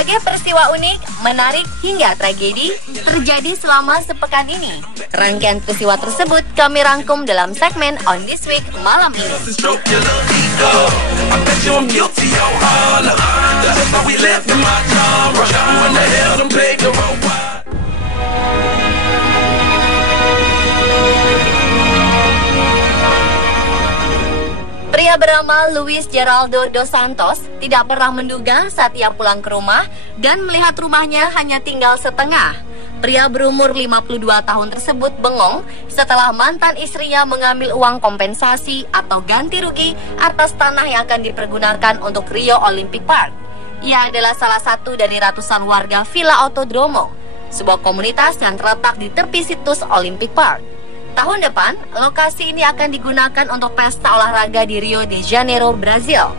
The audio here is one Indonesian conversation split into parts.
Berbagai peristiwa unik, menarik hingga tragedi terjadi selama sepekan ini. Rangkaian peristiwa tersebut kami rangkum dalam segmen On This Week malam ini. Pria bernama Luis Geraldo dos Santos tidak pernah menduga saat ia pulang ke rumah dan melihat rumahnya hanya tinggal setengah. Pria berumur 52 tahun tersebut bengong setelah mantan istrinya mengambil uang kompensasi atau ganti rugi atas tanah yang akan dipergunakan untuk Rio Olympic Park. Ia adalah salah satu dari ratusan warga Villa Autodromo, sebuah komunitas yang terletak di tepi situs Olympic Park. Tahun depan, lokasi ini akan digunakan untuk pesta olahraga di Rio de Janeiro, Brazil.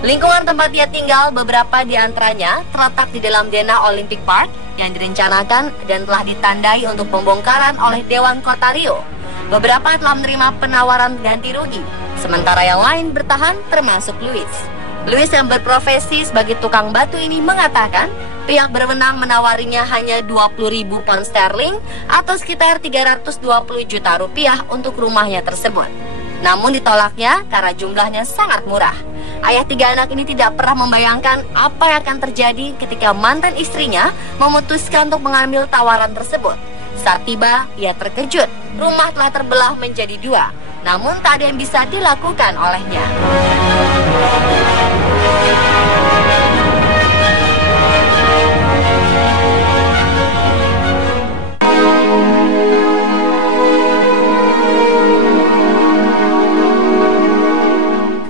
Lingkungan tempat dia tinggal, beberapa di antaranya terletak di dalam denah Olympic Park yang direncanakan dan telah ditandai untuk pembongkaran oleh Dewan Kota Rio. Beberapa telah menerima penawaran ganti rugi, sementara yang lain bertahan termasuk Luis. Luis yang berprofesi sebagai tukang batu ini mengatakan pihak berwenang menawarinya hanya 20.000 pound sterling atau sekitar 320 juta rupiah untuk rumahnya tersebut. Namun ditolaknya karena jumlahnya sangat murah. Ayah 3 anak ini tidak pernah membayangkan apa yang akan terjadi ketika mantan istrinya memutuskan untuk mengambil tawaran tersebut. Saat tiba, ia terkejut. Rumah telah terbelah menjadi 2, namun tak ada yang bisa dilakukan olehnya.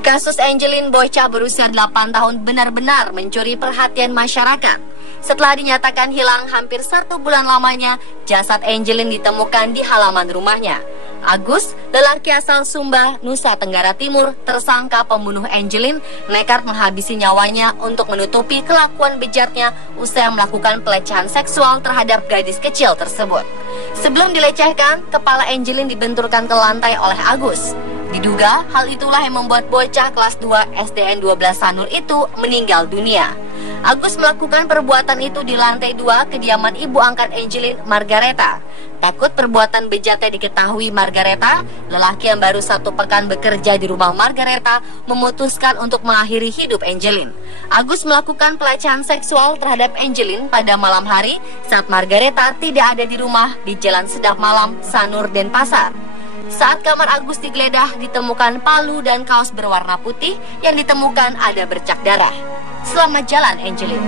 Kasus Angeline, bocah berusia 8 tahun benar-benar mencuri perhatian masyarakat. Setelah dinyatakan hilang hampir 1 bulan lamanya, jasad Angeline ditemukan di halaman rumahnya. Agus, lelaki asal Sumba, Nusa Tenggara Timur, tersangka pembunuh Angeline, nekat menghabisi nyawanya untuk menutupi kelakuan bejatnya usai melakukan pelecehan seksual terhadap gadis kecil tersebut. Sebelum dilecehkan, kepala Angeline dibenturkan ke lantai oleh Agus. Diduga hal itulah yang membuat bocah kelas 2 SDN 12 Sanur itu meninggal dunia. Agus melakukan perbuatan itu di lantai 2 kediaman ibu angkat Angeline, Margareta. Takut perbuatan bejatnya diketahui Margareta, lelaki yang baru 1 pekan bekerja di rumah Margareta memutuskan untuk mengakhiri hidup Angeline. Agus melakukan pelecehan seksual terhadap Angeline pada malam hari saat Margareta tidak ada di rumah di Jalan Sedap Malam, Sanur, Denpasar. Saat kamar Agus digeledah, ditemukan palu dan kaos berwarna putih yang ditemukan ada bercak darah. Selamat jalan, Angeline.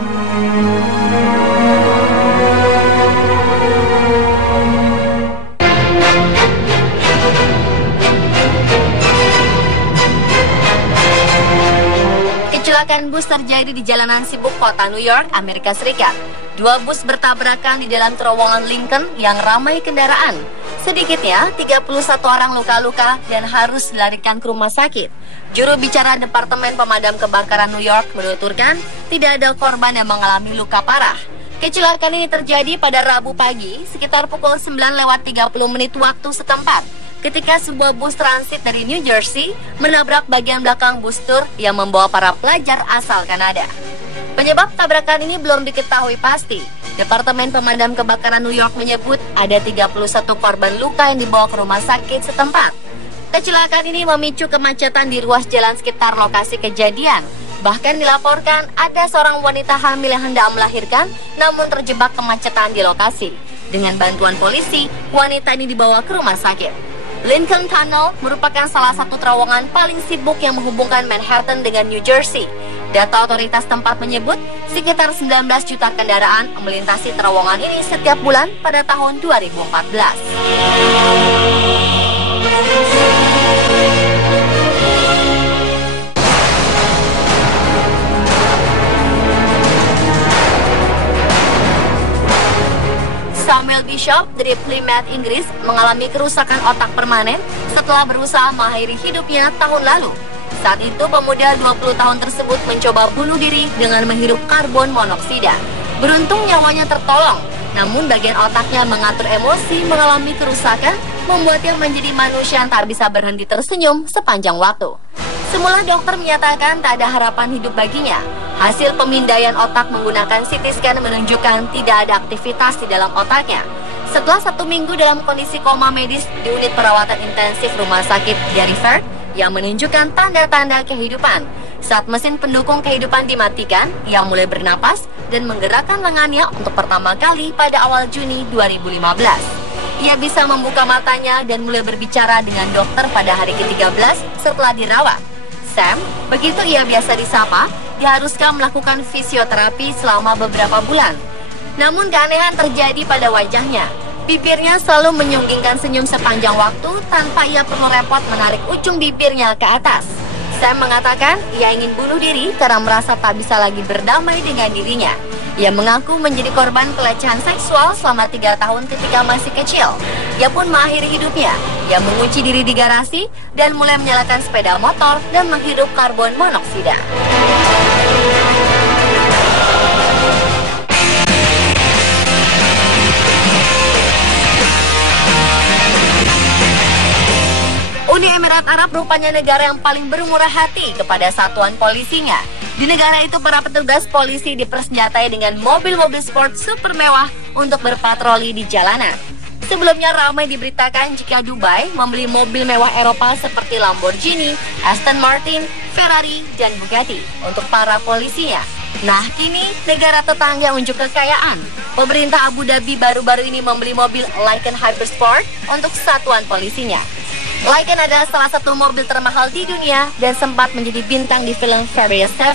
Kecelakaan bus terjadi di jalanan sibuk kota New York, Amerika Serikat. 2 bus bertabrakan di dalam terowongan Lincoln yang ramai kendaraan. Sedikitnya 31 orang luka-luka dan harus dilarikan ke rumah sakit. Juru bicara Departemen Pemadam Kebakaran New York menuturkan tidak ada korban yang mengalami luka parah. Kecelakaan ini terjadi pada Rabu pagi sekitar pukul 9:30 waktu setempat, ketika sebuah bus transit dari New Jersey menabrak bagian belakang bus tur yang membawa para pelajar asal Kanada. Penyebab tabrakan ini belum diketahui pasti. Departemen Pemadam Kebakaran New York menyebut ada 31 korban luka yang dibawa ke rumah sakit setempat. Kecelakaan ini memicu kemacetan di ruas jalan sekitar lokasi kejadian. Bahkan dilaporkan ada seorang wanita hamil yang hendak melahirkan namun terjebak kemacetan di lokasi. Dengan bantuan polisi, wanita ini dibawa ke rumah sakit. Lincoln Tunnel merupakan salah satu terowongan paling sibuk yang menghubungkan Manhattan dengan New Jersey. Data otoritas tempat menyebut sekitar 19 juta kendaraan melintasi terowongan ini setiap bulan pada tahun 2014. Samuel Bishop dari Plymouth, Inggris mengalami kerusakan otak permanen setelah berusaha mengakhiri hidupnya tahun lalu. Saat itu pemuda 20 tahun tersebut mencoba bunuh diri dengan menghirup karbon monoksida. Beruntung nyawanya tertolong, namun bagian otaknya mengatur emosi mengalami kerusakan, membuatnya menjadi manusia yang tak bisa berhenti tersenyum sepanjang waktu. Semula dokter menyatakan tak ada harapan hidup baginya. Hasil pemindaian otak menggunakan CT scan menunjukkan tidak ada aktivitas di dalam otaknya. Setelah 1 minggu dalam kondisi koma medis di unit perawatan intensif rumah sakit Gary yang menunjukkan tanda-tanda kehidupan. Saat mesin pendukung kehidupan dimatikan, ia mulai bernapas dan menggerakkan lengannya untuk pertama kali pada awal Juni 2015. Ia bisa membuka matanya dan mulai berbicara dengan dokter pada hari ke-13 setelah dirawat. Sam, begitu ia biasa disapa, diharuskan melakukan fisioterapi selama beberapa bulan. Namun keanehan terjadi pada wajahnya. Bibirnya selalu menyunggingkan senyum sepanjang waktu tanpa ia perlu repot menarik ujung bibirnya ke atas. Sam mengatakan ia ingin bunuh diri karena merasa tak bisa lagi berdamai dengan dirinya. Ia mengaku menjadi korban pelecehan seksual selama 3 tahun ketika masih kecil. Ia pun mengakhiri hidupnya. Ia mengunci diri di garasi dan mulai menyalakan sepeda motor dan menghirup karbon monoksida. Uni Emirat Arab rupanya negara yang paling bermurah hati kepada satuan polisinya. Di negara itu para petugas polisi dipersenjatai dengan mobil-mobil sport super mewah untuk berpatroli di jalanan. Sebelumnya ramai diberitakan jika Dubai membeli mobil mewah Eropa seperti Lamborghini, Aston Martin, Ferrari, dan Bugatti untuk para polisinya. Nah, kini negara tetangga unjuk kekayaan. Pemerintah Abu Dhabi baru-baru ini membeli mobil Lykan Hypersport untuk satuan polisinya. Lykan adalah salah satu mobil termahal di dunia dan sempat menjadi bintang di film Furious 7.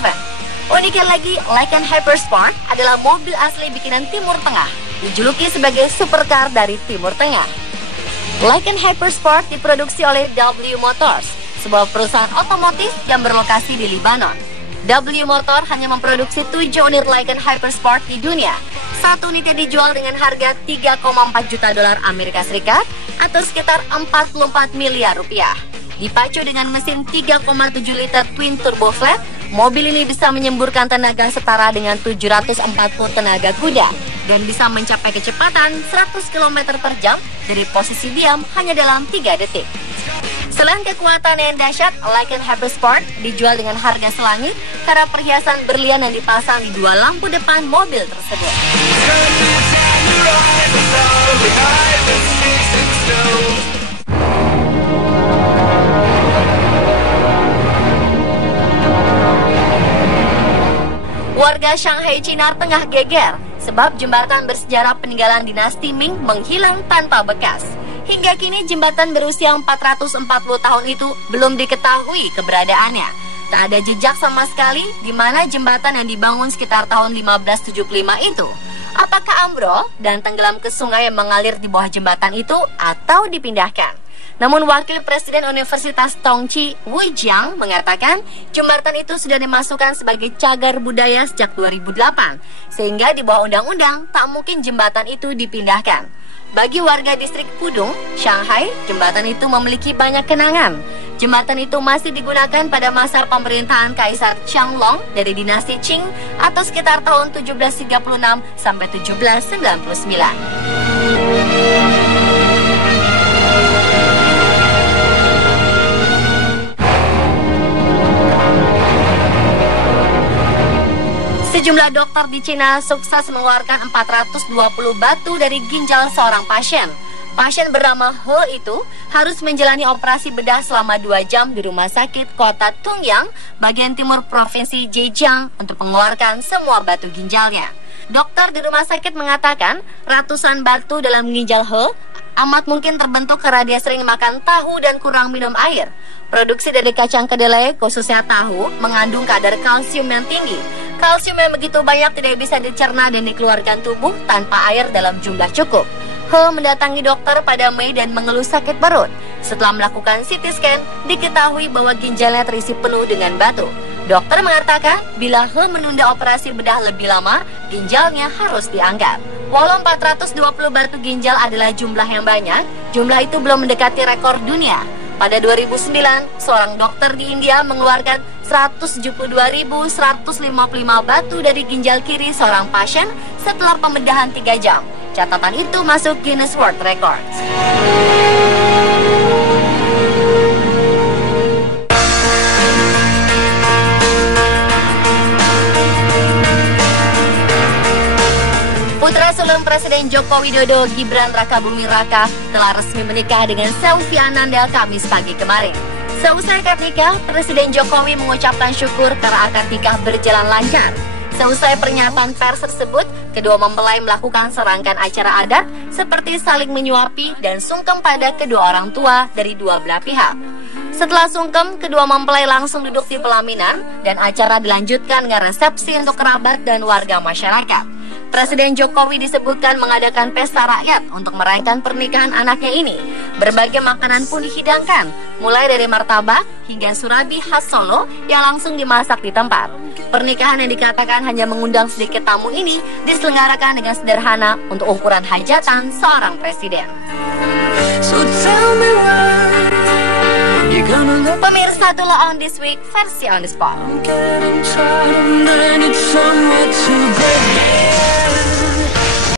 Uniknya lagi, Lykan Hypersport adalah mobil asli bikinan Timur Tengah, dijuluki sebagai supercar dari Timur Tengah. Lykan Hypersport diproduksi oleh W Motors, sebuah perusahaan otomotif yang berlokasi di Lebanon. W Motor hanya memproduksi 7 unit Lykan Hypersport di dunia. Satu unitnya dijual dengan harga 3,4 juta dolar Amerika Serikat atau sekitar 44 miliar rupiah. Dipacu dengan mesin 3,7 liter twin turbo flat, mobil ini bisa menyemburkan tenaga setara dengan 740 tenaga kuda dan bisa mencapai kecepatan 100 km per jam dari posisi diam hanya dalam 3 detik. Selain kekuatan yang dahsyat, Lykan Hypersport dijual dengan harga selangit karena perhiasan berlian yang dipasang di 2 lampu depan mobil tersebut. Warga Shanghai, Cina tengah geger sebab jembatan bersejarah peninggalan dinasti Ming menghilang tanpa bekas. Hingga kini jembatan berusia 440 tahun itu belum diketahui keberadaannya. Tak ada jejak sama sekali di mana jembatan yang dibangun sekitar tahun 1575 itu. Apakah ambrol dan tenggelam ke sungai yang mengalir di bawah jembatan itu atau dipindahkan? Namun Wakil Presiden Universitas Tongji, Wu Jiang, mengatakan jembatan itu sudah dimasukkan sebagai cagar budaya sejak 2008, sehingga di bawah undang-undang tak mungkin jembatan itu dipindahkan. Bagi warga distrik Pudong, Shanghai, jembatan itu memiliki banyak kenangan. Jembatan itu masih digunakan pada masa pemerintahan Kaisar Qianlong dari dinasti Qing atau sekitar tahun 1736 sampai 1799. Sejumlah dokter di Cina sukses mengeluarkan 420 batu dari ginjal seorang pasien. Pasien bernama He itu harus menjalani operasi bedah selama 2 jam di rumah sakit kota Tungyang, bagian timur provinsi Zhejiang untuk mengeluarkan semua batu ginjalnya. Dokter di rumah sakit mengatakan ratusan batu dalam ginjal He amat mungkin terbentuk karena dia sering makan tahu dan kurang minum air. Produksi dari kacang kedelai, khususnya tahu, mengandung kadar kalsium yang tinggi. Kalsium yang begitu banyak tidak bisa dicerna dan dikeluarkan tubuh tanpa air dalam jumlah cukup. He mendatangi dokter pada Mei dan mengeluh sakit perut. Setelah melakukan CT scan, diketahui bahwa ginjalnya terisi penuh dengan batu. Dokter mengatakan bila He menunda operasi bedah lebih lama, ginjalnya harus diangkat. Walau 420 batu ginjal adalah jumlah yang banyak, jumlah itu belum mendekati rekor dunia. Pada 2009, seorang dokter di India mengeluarkan 172.155 batu dari ginjal kiri seorang pasien setelah pembedahan 3 jam. Catatan itu masuk Guinness World Records. calon Presiden Joko Widodo Gibran Rakabuming Raka telah resmi menikah dengan Selvi Ananda Kamis pagi kemarin. Seusai akad nikah, Presiden Jokowi mengucapkan syukur karena akad nikah berjalan lancar. Seusai pernyataan pers tersebut, kedua mempelai melakukan serangkaian acara adat seperti saling menyuapi dan sungkem pada kedua orang tua dari dua belah pihak. Setelah sungkem, kedua mempelai langsung duduk di pelaminan dan acara dilanjutkan dengan resepsi untuk kerabat dan warga masyarakat. Presiden Jokowi disebutkan mengadakan pesta rakyat untuk merayakan pernikahan anaknya ini. Berbagai makanan pun dihidangkan, mulai dari martabak hingga surabi khas Solo yang langsung dimasak di tempat. Pernikahan yang dikatakan hanya mengundang sedikit tamu ini diselenggarakan dengan sederhana untuk ukuran hajatan seorang presiden. Pemirsa, itulah On This Week versi On The Spot.